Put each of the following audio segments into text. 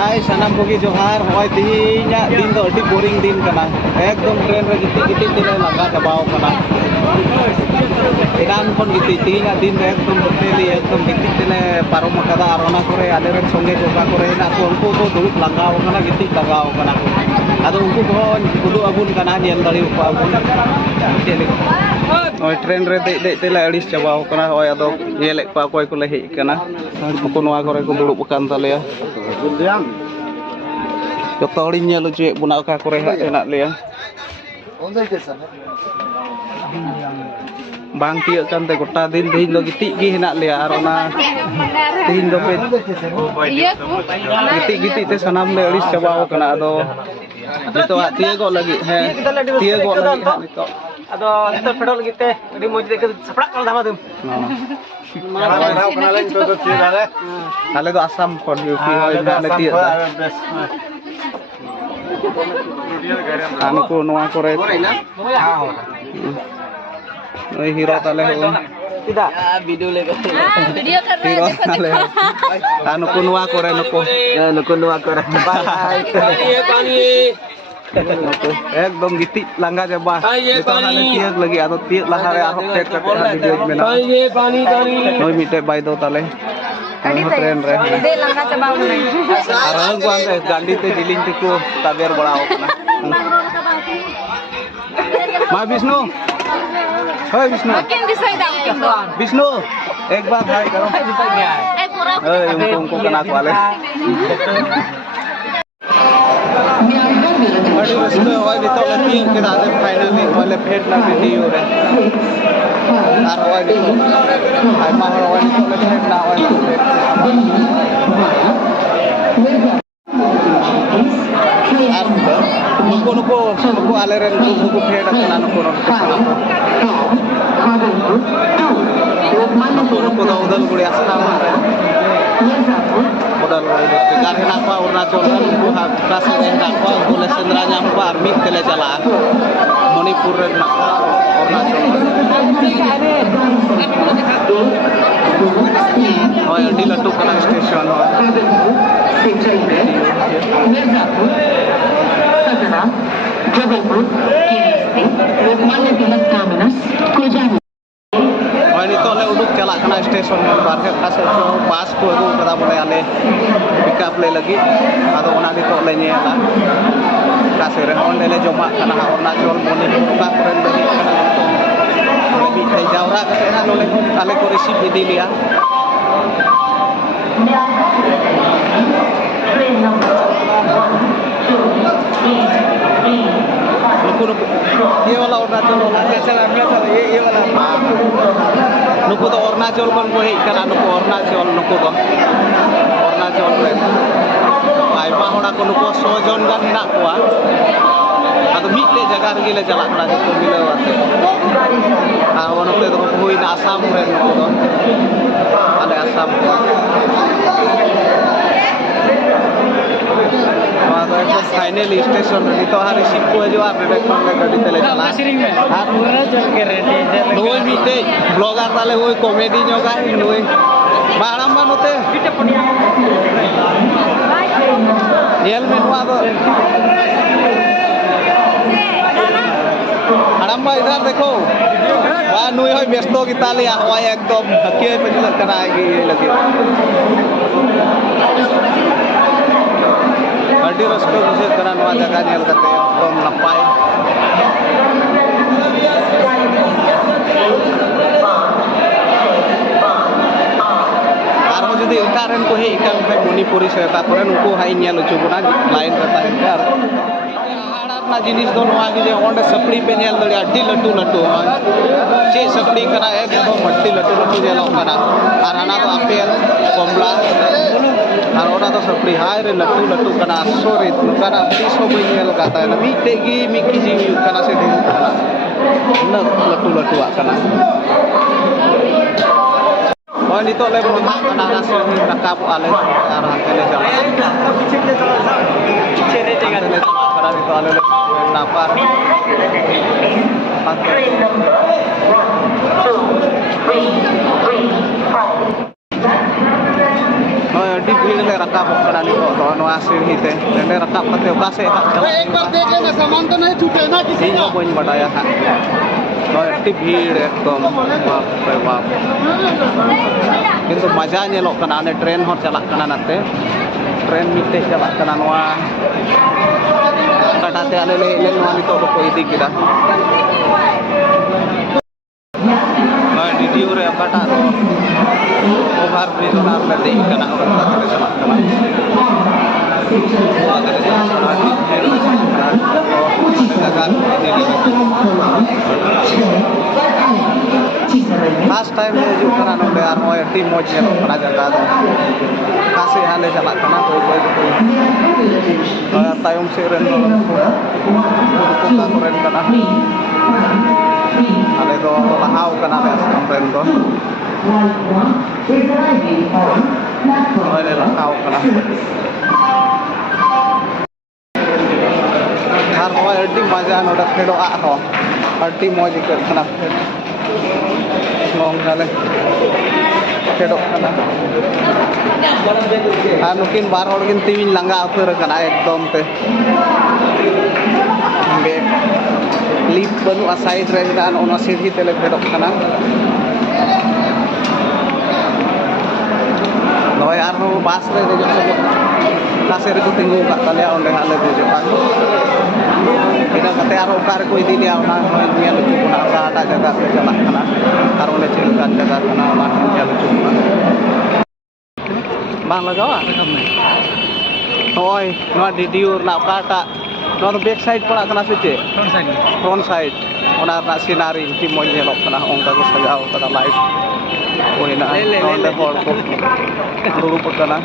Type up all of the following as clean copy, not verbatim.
Hai sanam kogi johar hoy tihinya din do adi boring din kana ekdom train re giti tile laga dabao kana inan kon giti tihinya din ekdom boteli ekdom giti tile parom kada arona kore aleren songe joka kore na ko unku to duluk langau kana giti tagao kana ado unku kon kudu abun kana nian dari upa abun hoy train re de tile alis cabao kana hoy ado yelek pa koy ko lehi kana ko noa kore ko duluk kan tale ya Jota horinya lucu buna ka kore enak le ya. Bang tiak kan te kota din din do giti gi enak le arona. Din do pe. Giti te sanam le alis cabao kana ado. Itu tiak go lagi he. Tiak go lagi nito. Ado nito pedol gite adi moj de saprak kal dama dum. Hale do asam kon yupi hoy hale tiak. Anu ko noa kore. Oi hero tale ho. Tidak. Video le video कर रहे हैं देखो. Anu ko noa kore nuko. Nuko noa kore. Pani. Ekdom giti langga jaba. Itu hale tiak lagi atau tiak lahare ahok tek kate video mena. Pani. Noi mite bai do tale. Train re. De langga cabao nai. Arang ko ante gandi te jiling te ko taber badao kana. Ma Vishnu. Hai Vishnu. Makin disai dah Vishnu. एक बार हाय करो. उनको कना को वाले. Aduh, sudah hoy dito lagi kita ada finally oleh pet na video re. Hoy dito. Ay mah hoy dito lagi pet na hoy. Nuko aleren nuko pet na nuko. Nuko da udal guri asna mare. Modal gar henak pa Arunachal nuko habras henak pa boleh sendra nyam pa army tele chala Manipur re Arunachal hoy adi latu kana station hoy hoy nito le uduk chala kana station barhe khas bus ko agu kada bole ale pick up le lagi ado ona nito le nyela kasih on le joma kana Arunachal Manipur ka koren bagi kana lebih dari jauh ke sana oleh ale ko receive di dia nuku ये वाला Arunachal ये वाला nuku to Arunachal kon ko hei kana nuku Arunachal nuku to Arunachal le ai ma hona ko nuku 100 jon gan henak koa ado mite jaga regi le jalak kana ko milau ate ono le to hui na Assam re nuku to ale Assam final station ready तो हर receive को जो आप back phone में गाड़ी तले चला हां पूरा चल के रेडी दोई बीते ब्लॉगर ताले होय कॉमेडी नो का नोई बाड़म बनोते जेल में हुआ तो हड़म भाई इधर देखो वाह नोई होय व्यस्तो की ताले होय एकदम हकिए पे चल करा लगे Adi rasko buset kana noa jaga nyel kate tom napai aro jodi utaren ko hei kan kai Manipuri se tapore nuko hai nyel lucu buna lain kata har harap na jinis do noa gi je onde sapli pe nyel dali adi latu che sapli kana ekdom matti latu nyel kana arana do apel komla আর ওটা তো সবরি high রে লটু লটু কানা সরে কানা তিসো বইনেল কাতা না মিতে গি Mickey জি কানা সে দিন না লটু লটু কানা ওই নিতো লে বড় কানা আসে রাকাব আলে আর হাতে লে যাওয়া পিছে রে জায়গা লে কানা নিতো আলে না পার भीड़ ले रकाब करा नितो तो नवा सीढ़ी ते नडे रकाब कते ओका से एक बार देख लेना सामान तो नहीं छूटे ना किसी ᱤᱧ ᱦᱚᱸ ᱵᱟᱹᱧ ᱵᱟᱰᱟᱭᱟ ᱦᱟᱸᱜ ᱱᱚᱜᱼᱚᱭ ᱟᱹᱰᱤ ᱵᱷᱤᱲ ᱮᱠᱫᱚᱢ ᱵᱟᱯ ᱨᱮ ᱵᱟᱯ ᱠᱤᱱᱛᱩ ᱢᱟᱡᱟ ᱧᱮᱞᱚᱜ ᱠᱟᱱᱟ ᱚᱱᱮ ᱴᱨᱮᱱ ᱦᱚᱸ ᱪᱟᱞᱟᱜ ᱠᱟᱱᱟ ᱱᱟᱛᱮ ᱴᱨᱮᱱ ᱢᱤᱫᱴᱮᱡ ᱪᱟᱞᱟᱜ ᱠᱟᱱᱟ ᱱᱚᱣᱟ ᱠᱟᱴᱟᱛᱮ ᱟᱞᱮ ᱞᱮ ᱦᱮᱡ ᱞᱮᱱ ᱱᱚᱣᱟ ᱱᱤᱛᱚᱜ ᱫᱚᱠᱚ ᱤᱫᱤ ᱠᱮᱫᱟ ᱱᱚᱜᱼᱚᱭ ᱰᱤᱰᱤᱭᱩ ᱨᱮ ᱚᱠᱟᱴᱟᱜ ᱫᱚ ᱳভার ᱵᱨᱤᱡᱽ ᱚᱱᱟ ᱨᱮᱞᱮ ᱫᱮᱡ ᱠᱟᱱᱟ ᱚᱱᱠᱟ ᱛᱮᱞᱮ ᱪᱟᱞᱟᱜ ᱠᱟᱱᱟ ᱱᱚᱣᱟ ᱛᱮᱞᱮ ᱪᱟᱞᱟᱜ ᱠᱟᱱᱟ ᱟᱹᱰᱤ ᱵᱷᱤᱲ फर्स्ट टाइम ले हिजुग कना नोंडे आर नॉय अति मौज ñeloग कना जगह दो कासे हाले चलाक कना कोई कोई और तायम से रेन दो का कोरेन कना आले दो लहाव कना ले असम रेन दो ओले लहाव कना आर नॉय अति मजा नोडे फेडो आ हो अति मौज कर कना ngong kali kedok kana nukin bar hor kin tiwin langga utur kana ekdom te be lip banu aside re dan ono sirhi tele kedok kana noy ar no bas re de jok kasir ku tinggu ka tale onde hale de jok ina kate aro ukar ko idi dia ona niya lucu kuna ada jaga ke jalak kana aro le cilukan jaga kana ona niya lucu kuna bang lagaw hoy no didiur na kata no back side pala kana seche front side ona na sinari ti mo nyelok kana ongka ko sajaw kana light oy na onde hor ko rurup kana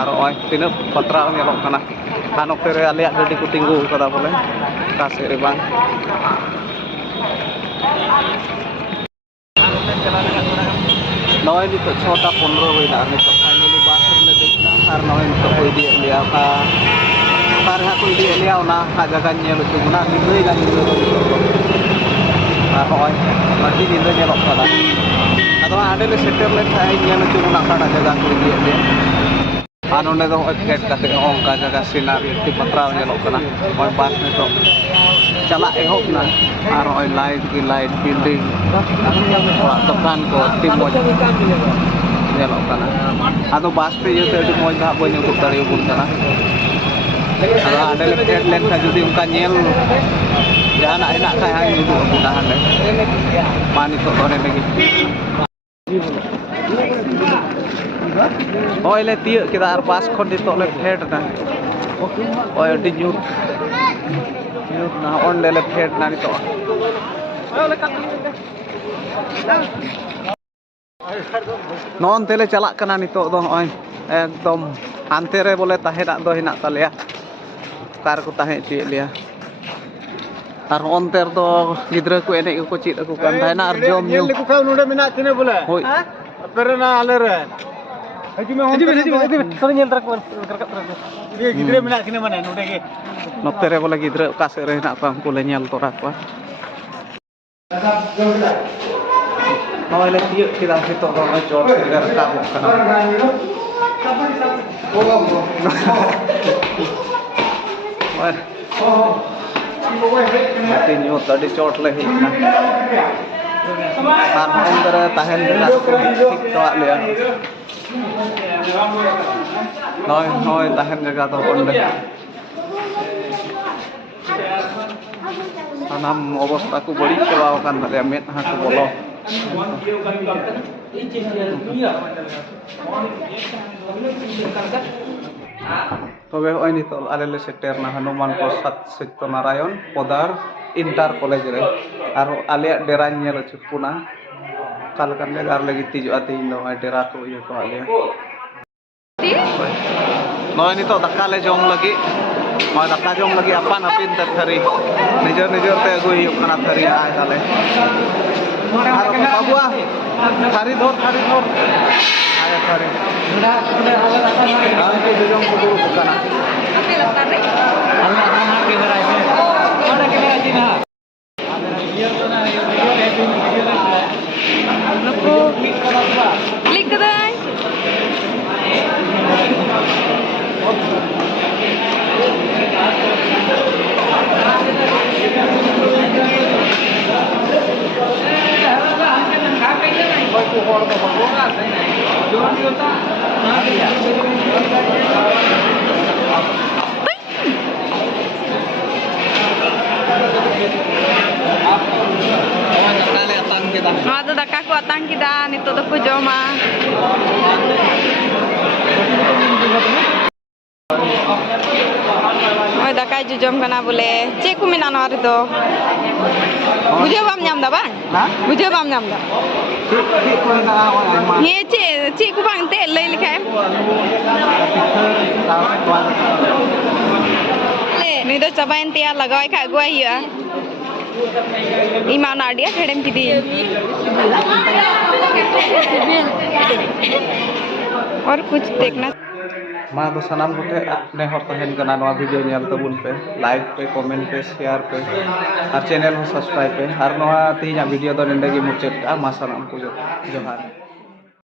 aro oy tina patra nyelok kana Anok tere aliak gadi ku tinggu kata boleh kasih bang noy dito 6:15 hoy na nito finally basur le dekna ar noy nito koy di liya ka par ha koy di liya na hajagan niya lucu guna dindoy gan dito hoy mati dindo niya lok kala atau ade le setter le thai niya lucu guna kada jaga koy di liya anu ne do effect kate ongka jaga sinari ti patraw nyelok kana oi bas ne to chala ehop na ar oi light building ora tokan ko ti moj nyelok kana ado bas te yo te adi moj da boy nyutuk dari ubun kana ado ade le head len ka judi ongka nyel jana enak kai hai itu gunahan le mani to tone lagi Oi le tiuk kita ar pas kon di tok le phet na oi di nyut na on le phet na di tok non tele chalak kana nitok do oi ekdom ante re bole tahenak do hinak taleya kar ko tahe ci liya ar onter do gidra ko enek ko cit aku kan taina ar jom nyu ko ka node menak kine bole ha perena ale re Haji sono nyel terak kerkat terus. Dia gidre menak kine mana node ke. Note re bola gidra ka se re nak pa ko le nyel torak pa. Noi le tiuk kita situ ko ma jor sirga ka bo kana. Mati nyut tadi chot le hit na. Tar અંદર tahen dekat tik toak le. Noi tahen jaga to onde. Anam অবস্থাku bari cewa kan tadi met haku bolo. Tobe oi ni to alele setter na Hanuman Prasad Satyanarayan Podar Inter College re aro alia deranya lo cupuna kalkan legar lagi tiju ati indo dera ko iyo to alia no ini to dakale jom lagi mau daka jom lagi apa napin terhari nijor te go iyo kana thari ai tale aro babua thari dhor ayo thari nanti jom ko dulu kana Klik kedai. Ada daka ko atang kita nito do ko joma. Oi daka ju jom kana bole. Che ku mina no ari do. Bujhe bam nyam da bang? Ha? Bujhe bam nyam da. Tik ko na awan ai ma. He che ku bang te lei likhai. Ni do chabain tia lagawai kha gua hiya. Ima na dia khedem kidi. और कुछ देखना मा तो सनाम गोटे ने हर तहन कना नवा वीडियो नेल तबुन पे लाइक पे कमेंट पे शेयर पे और चैनल हो सब्सक्राइब पे और नवा तीजा वीडियो दो नेंडे की मुचेत मा सनाम को जोहार